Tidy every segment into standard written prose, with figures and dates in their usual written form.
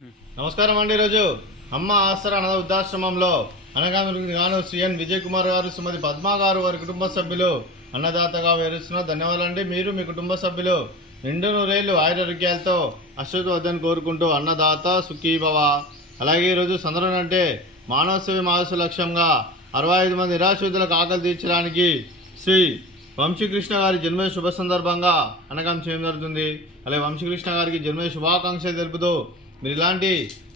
నమస్కారం అండి. ఈరోజు అమ్మ ఆసరా అనాథ వృద్ధాశ్రమంలో అనగాను గాను శ్రీ ఎన్ విజయ్ కుమార్ గారు, శ్రీమతి పద్మా గారు, వారి కుటుంబ సభ్యులు అన్నదాతగా వేరుస్తున్న ధన్యవాదాలండి. మీరు మీ కుటుంబ సభ్యులు నిండు నూరేళ్లు ఆయురారోగ్యాలతో అశ్వత్వద్దని కోరుకుంటూ అన్నదాత సుఖీభవ. అలాగే ఈరోజు సందర్భం అంటే మానవ సేవ మానసు లక్ష్యంగా 65 మంది నిరాశ్రితులకు ఆకలి తీర్చడానికి శ్రీ వంశీకృష్ణ గారి జన్మ శుభ సందర్భంగా అనగాం చేయడం జరుగుతుంది. అలాగే వంశీకృష్ణ గారికి జన్మ శుభాకాంక్షలు తెలుపుతూ మీరు ఇలాంటి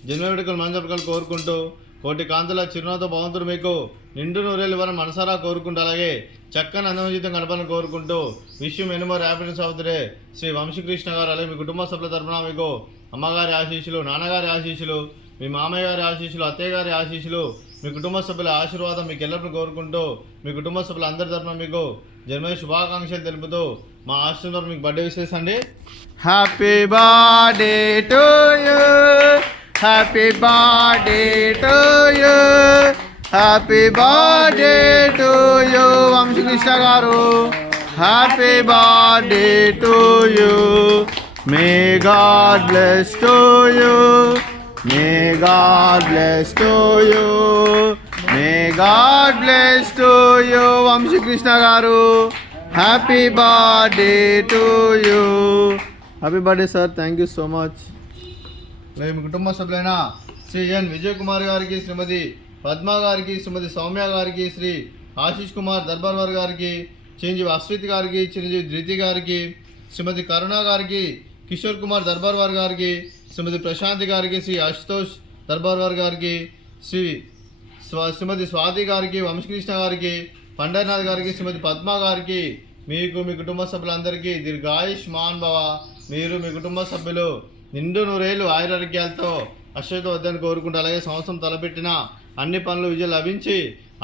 జన్మ వేడుకలు మంజపకలు కోరుకుంటూ కోటి కాంతుల చిరునవ్వుతో భగవంతుడు మీకు నిండు నూరేళ్ళు వరం మనసారా కోరుకుంటూ అలాగే చక్కని అందమజీతం గడపాలని కోరుకుంటూ విషయం ఎనుమర్ హ్యాపీనెస్ అవుతురే శ్రీ వంశీకృష్ణ గారు అలాగే మీ కుటుంబ సభ్యుల తరఫున మీకు అమ్మగారి ఆశీస్సులు, నాన్నగారి ఆశీస్సులు, మీ మామయ్య గారి ఆశీస్సులు, అత్తయ్య గారి ఆశీస్సులు, మీ కుటుంబ సభ్యుల ఆశీర్వాదం మీకు ఎల్లప్పుడూ కోరుకుంటూ మీ కుటుంబ సభ్యుల అందరి తరఫున మీకు జన్మదిన శుభాకాంక్షలు తెలుపుతూ మా ఆశ్రమం మీకు బర్త్డే విషెస్ అండి. Happy birthday to you, happy birthday to you, happy birthday to you Vamsikrishna గారు, happy birthday to you. May God bless to you, may God bless to you, may God bless to you Vamsikrishna గారు. Happy birthday to you. Happy birthday sir, thank you so much. అలాగే మీ కుటుంబ సభ్యులైన శ్రీ ఎన్ విజయ్ కుమార్ గారికి, శ్రీమతి పద్మా గారికి, శ్రీమతి సౌమ్య గారికి, శ్రీ ఆశీష్ కుమార్ దర్బార్వర్ గారికి, చిరంజీవి అశ్విత్ గారికి, చిరంజీవి ధృతి గారికి, శ్రీమతి కరుణ గారికి, కిషోర్ కుమార్ దర్బార్వర్ గారికి, శ్రీమతి ప్రశాంతి గారికి, శ్రీ అశుతోష్ దర్బార్వర్ గారికి, శ్రీమతి స్వాతి గారికి, వంశకృష్ణ గారికి, పండర్నాథ్ గారికి, శ్రీమతి పద్మా గారికి, మీకు మీ కుటుంబ సభ్యులందరికీ దీర్ఘాయుష్ మాన్ భవ. మీరు మీ కుటుంబ సభ్యులు నిండు నూరేళ్ళు ఆయురారోగ్యాలతో అశ్వత వద్దని కోరుకుంటూ అలాగే సంవత్సరం తలపెట్టిన అన్ని పనులు విజయం లభించి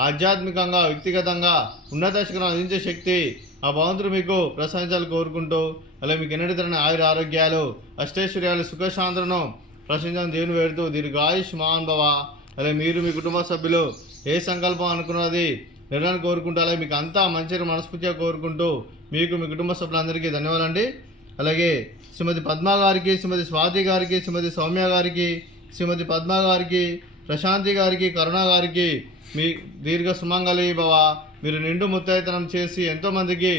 ఆధ్యాత్మికంగా వ్యక్తిగతంగా ఉన్నత శిఖరం అందించే శక్తి ఆ భగవంతుడు మీకు ప్రసాదించాలని కోరుకుంటూ అలాగే మీకు ఎన్నటి తరని ఆయుర ఆరోగ్యాలు అష్టైశ్వర్యాలు సుఖశాంతులను ప్రశ్నించాలని దేవుని వేడుతూ దీర్ఘాయుష్ మాన్ భవ. అలాగే మీరు మీ కుటుంబ సభ్యులు ఏ సంకల్పం అనుకున్నది నిర్ణయాన్ని కోరుకుంటూ అలాగే మీకు అంతా మంచిగా మనస్ఫూర్తిగా కోరుకుంటూ మీకు మీ కుటుంబ సభ్యులందరికీ ధన్యవాదాలండి. అలాగే శ్రీమతి పద్మా గారికి, శ్రీమతి స్వాతి గారికి, శ్రీమతి సౌమ్య గారికి, శ్రీమతి పద్మా గారికి, ప్రశాంతి గారికి, కరుణ గారికి మీ దీర్ఘ సుమంగళి భవ. మీరు నిండు ముత్తైతనం చేసి ఎంతోమందికి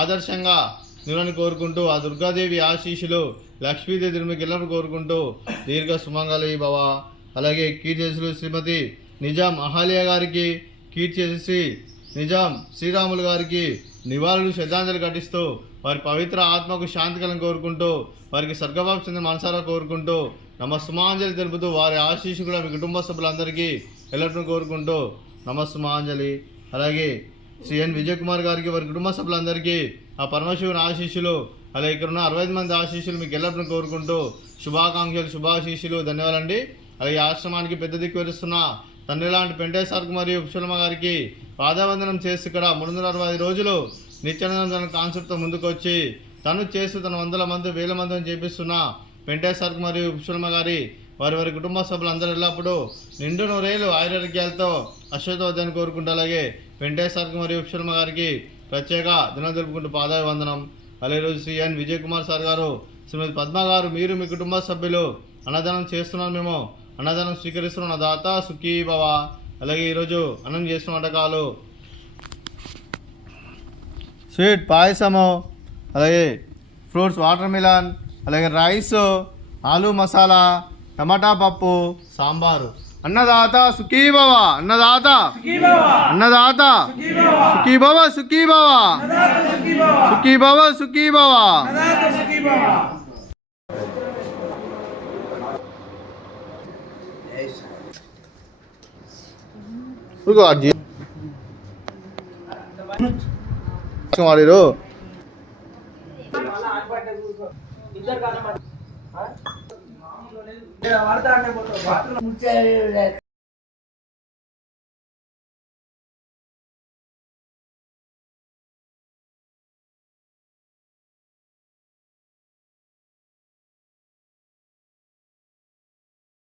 ఆదర్శంగా నిలని కోరుకుంటూ ఆ దుర్గాదేవి ఆశీస్సులు లక్ష్మీదేవి మీకు ఎల్లరూ కోరుకుంటూ దీర్ఘ సుమంగళి భవ. అలాగే కీర్తిశేషులు శ్రీమతి నిజాం అహాలియా గారికి, కీర్తిశేషి నిజాం శ్రీరాములు గారికి నివాళులు శ్రద్ధాంజలి ఘటిస్తూ వారి పవిత్ర ఆత్మకు శాంతి కలను కోరుకుంటూ వారికి స్వర్గభావం చెందిన మనసారా కోరుకుంటూ నమస్సుమాంజలి తెలుపుతూ వారి ఆశీస్సు కూడా మీ కుటుంబ సభ్యులందరికీ ఎల్లప్పుడూ కోరుకుంటూ నమస్సుమాంజలి. అలాగే శ్రీ ఎన్ విజయ్ కుమార్ గారికి, వారి కుటుంబ సభ్యులందరికీ ఆ పరమశివుని ఆశీస్సులు అలాగే ఇక్కడ ఉన్న 65 మంది ఆశీస్సులు మీకు ఎల్లప్పుడూ కోరుకుంటూ శుభాకాంక్షలు శుభాశీస్సులు ధన్యవాదాలండి. అలాగే ఆశ్రమానికి పెద్ద దిక్కు వెరుస్తున్న తండ్రి లాంటి పెంటేశ్వర్కి మరియు ఉపశులమ గారికి పాదవందనం చేసి ఇక్కడ 360 రోజులు నిత్యానందన కాన్సెప్ట్తో ముందుకు వచ్చి తను చేస్తూ తన 100 మంది 1000 మందిని చేపిస్తున్న పెంటేశ్వర్కి మరియు ఉపశులమ గారి వారి కుటుంబ సభ్యులందరూ ఎల్లప్పుడూ నిండు నూరేళ్ళు ఆయురారోగ్యాలతో అశ్వత్వద్దని కోరుకుంటూ అలాగే పెంటేశ్వర్కి మరియు ఉపశులమ గారికి ప్రత్యేక దినం తెలుపుకుంటూ పాదాభివందనం. అలాగే రోజు శ్రీ ఎన్ విజయ్ కుమార్ సార్ గారు, శ్రీమతి పద్మా గారు, మీరు మీ కుటుంబ సభ్యులు అన్నదానం చేస్తున్నాను, మేము అన్నదానం స్వీకరిస్తున్న దాత సుఖీ భవ. అలాగే ఈరోజు అన్నం చేస్తున్న వంటకాలు స్వీట్ పాయసము, అలాగే ఫ్రూట్స్ వాటర్ మిలన్, అలాగే రైస్, ఆలు మసాలా, టమాటా పప్పు, సాంబారు. అన్నదాత సుఖీ భవ, అన్నదాత అన్నదాత సుఖీ భవ, సుఖీ భవ, సుఖీ భవ, సుఖీ భవ. వాడిరు